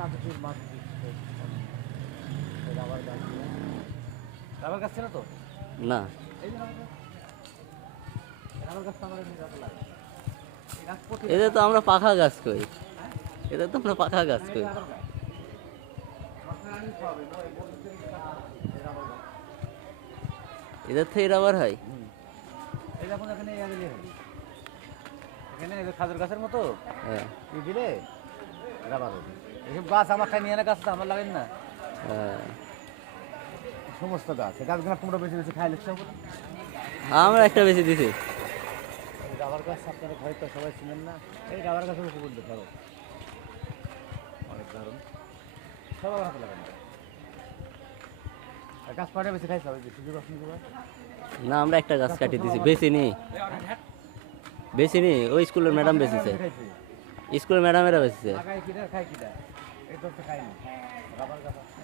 প্রাকৃতিক মাটি রাবার গাছ, রাবার গাছ ছিল তো না, এই যে রাবার গাছটা আমার এমনি রাবার লাগে এই গাছ প্রতি এদের তো আমরা পাখা গাছ কই, এদের তো আমরা পাখা গাছ কই। রাবার গাছ মাথায় আনি খাওয়াবে না এই বলতে এই রাবার গাছ এদের থেকে রাবার হয়। এই দেখুন এখানে এই আগে এখানে এই যে খাজুর গাছের মতো হ্যাঁ, এই দিলে রাবার হবে। এইসব গাছ আমার খাই নিয়ে গাছ তো আমার লাগেন না হ্যাঁ। সমস্ত গাছ এই গাছগুলো তোমরা বেশি বেশি খাই লিখতে হবে না। আমরা একটা বেশি দিছি। এই রাবার গাছ আপনারা হয়তো সবাই চিনেন না, এই রাবার গাছের উপর দেখতে হবে অনেক দারুণ, সবাই হাতে লাগান আর গাছ পাড়ে বেশি খাইতে হবে সুযোগ আসুন না, আমরা একটা গাছ কাটিয়ে দিছি, বেশি নি, বেশি নি। ওই স্কুলের ম্যাডাম বেশিছে, স্কুলের ম্যাডামেরা বেশিছে। লাগাই কিনা খাই কিনা এই তো খাইনি রাবার গাছ আছে।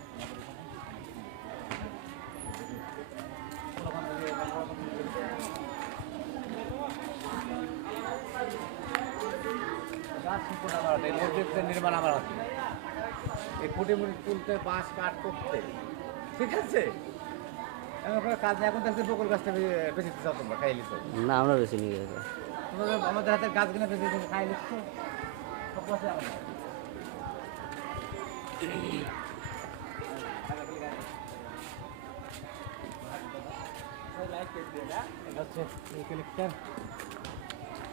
গাছ সম্পূর্ণ আমার হাতে, এই মসজিদের নির্মাণ আমার হাতে, এই খুঁটি মুটি তুলতে বাঁশ কাঠ করতে, ঠিক আছে। এমন করে কাজ নেই, এখন দেখছি বকুল গাছটা বেশি চাও তোমরা খাই লিখো, না, আমরা বেশি নিয়ে গেছি। তোমরা আমাদের হাতে গাছ কিনে বেশি খাই লিখছো সব গাছে আমার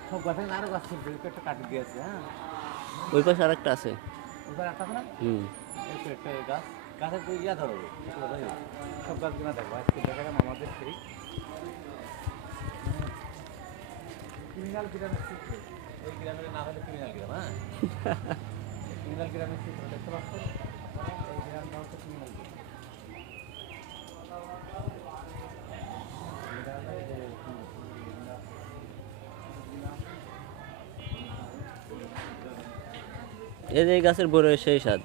সব গাছে আরো গাছ একটা কাটি দিয়েছে। হ্যাঁ ওই পাশে আর একটা আছে। ওখানে একটা আছে না হুম, একটা গাছ, গাছের তো ইয়া ধরবে সব গাছ কিনা দেখবো আজকে দেখা গেল আমাদের সেই ক্রিমিনাল গ্রামের চিত্র, এই গ্রামের না হলে ক্রিমিনাল গ্রাম। হ্যাঁ ক্রিমিনাল গ্রামের চিত্র দেখতে পাচ্ছ, এই গ্রামটা হচ্ছে ক্রিমিনাল গ্রাম। এই যে এই গাছের বড়ই সেই স্বাদ,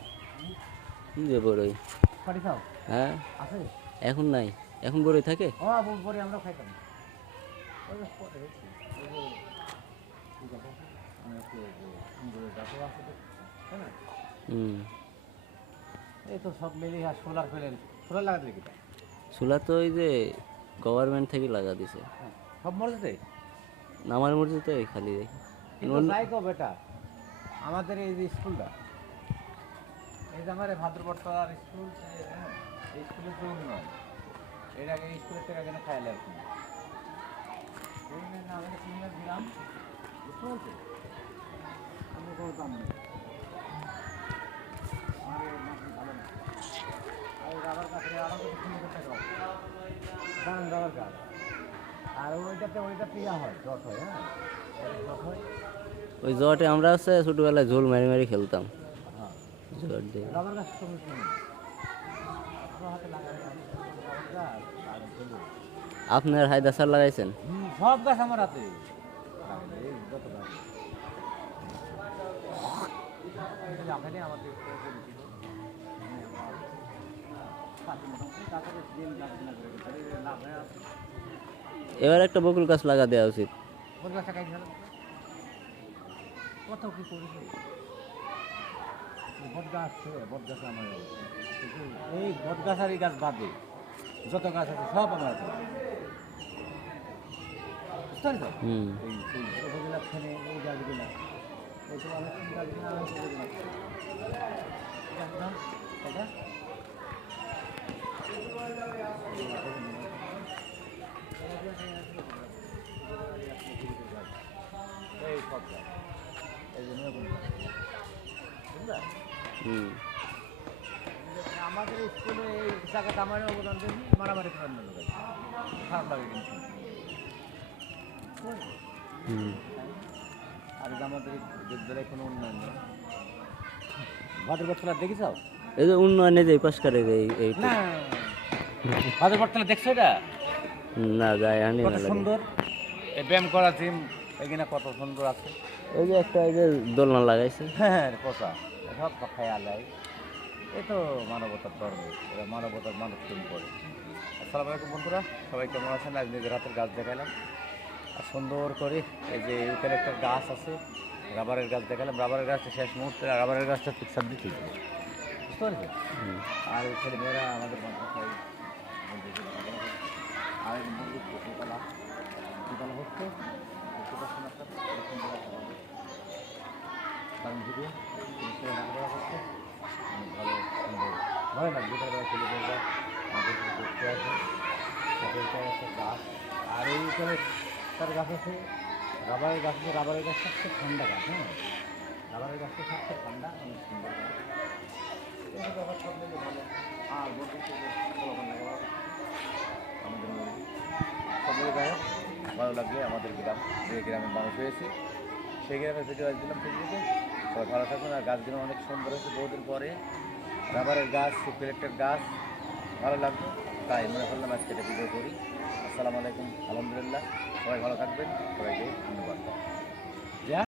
কি যে বড়ই। পাটি খাও হ্যাঁ, আছে এখন নাই, এখন বড়ই থাকে। ও পরে আমরা খাইতাম ওই যে পরে ওই যে কি দেখো অনেক সুন্দর গাছও আছে তাই না। হুম, এই তো সব মিলিয়ে আর সোলার ফেলেন, সোলার লাগাতে কিটা চুলা তো ওই যে গভর্নমেন্ট থেকে লাগা দিছে। হ্যাঁ সব মরতে আমার মর্জি তো খালি দেখি। কিন্তু যাই গো বেটা, আমাদের এই যে স্কুলটা, এই যে আমার ভাদ্রপট্টার স্কুল, এই স্কুলের যে উন্নয়ন, এর আগে এই স্কুলের থেকে এখানে খাইলে আর কি দিলাম বুঝতে পারছো, আমি কোনো দাম নেই আমার এই মাটি ভালো না। আর এই রাবার গাছের আরও কিছু সুন্দর টাকা দাম রাবার গাছ, আর ওইটাতে ইয়া হয় জট হয়। হ্যাঁ জট হয় ওই জটে আমরা আছে ছোটবেলায় ঝোল মারি মারি খেলতাম। হ্যাঁ জট দিয়ে রাবার গাছ তুমি শুনুন আমার হাতে লাগাই রাবার গাছ আর ঝুলো। আপনার হায়দা স্যার লাগাইছেন? সব গাছ আমার হাতে এই যত গাছ লাগালে আমাদের এবার একটা বকুল গাছ লাগা দেওয়া উচিত। কত কি করেছে বট গাছ, বট গাছ আমার এই বট গাছ আর এই গাছ বাদে যত গাছ আছে সব আমার হাতে। বুঝতে পারছো? হুম, এই উপজেলার ফেনে এই গাছগুলা, এই তো অনেক গাছগুলা আমার উপজেলা একদম এটা এই সব গাছ এই জন্য বুঝলা হুম। আমাদের স্কুলে এই জায়গাটা আমার অবদান দিন মারামারি করার জন্য খারাপ লাগে কিন্তু হুম। আর যে আমাদের বিদ্যালয়ে কোনো উন্নয়ন নেই। ভাদ্রপট্টলা দেখিস এই যে উন্নয়নে যে পাশ করে এই না, ভাদ্রপট্টলা দেখছো এটা না যায় আনি কত না লাগে। সুন্দর এই ব্যায়াম করা জিম এখানে কত সুন্দর আছে। ওই যে একটা এই যে দোলনা লাগাইছে। হ্যাঁ পচা সব খায় আলাই, এই তো মানবতার ধর্ম, এরা মানবতার মানুষ তুমি করে। আসসালামু আলাইকুম বন্ধুরা, সবাই কেমন আছেন? আজ নিজের হাতের গাছ দেখালাম আর সুন্দর করে এই যে এখানে একটা গাছ আছে রাবারের গাছ দেখালাম। রাবারের গাছটা শেষ মুহূর্তে রাবারের গাছটা পিকচার দিচ্ছি বুঝতে পারছেন? হুম। আর এই ছেলেমেয়েরা আমাদের মাদ্রাসায় বন্ধুদের লেখাপড়া করছে। আর এক বন্ধু দুতলা হচ্ছে পড়াশোনাটা এরকম করে চালাবে। কারণ যদি ছেলে লেখাপড়া করছে অনেক ভালো সুন্দর হয় না, বিকালবেলা ছেলেমেয়েরা আমাদের সাথে দেখতে আসে, সাথে একটা গাছ। আর এইখানে তার গাছ আছে, রাবারের গাছ আছে। রাবারের গাছ সবচেয়ে ঠান্ডা গাছ, হ্যাঁ, রাবারের গাছটা সবচেয়ে ঠান্ডা, অনেক সুন্দর গাছ। এই ব্যাপার সব মিলে ভালো। আর বলতে আমাদের মুরগি সব মিলে যায় ভালো লাগলে আমাদের গ্রাম, যে গ্রামের মানুষ হয়েছে সেই গ্রামের ভিডিও আজ দিলাম ফেসবুকে। সবাই ভালো থাকবেন। আর গাছগুলো অনেক সুন্দর হয়েছে বহুদিন পরে, রাবারের গাছ, সিপ্রেলেটের গাছ, ভালো লাগলো, তাই মনে করলাম আজকে এটা ভিডিও করি। আসসালামু আলাইকুম, আলহামদুলিল্লাহ, সবাই ভালো থাকবেন, সবাইকে ধন্যবাদ।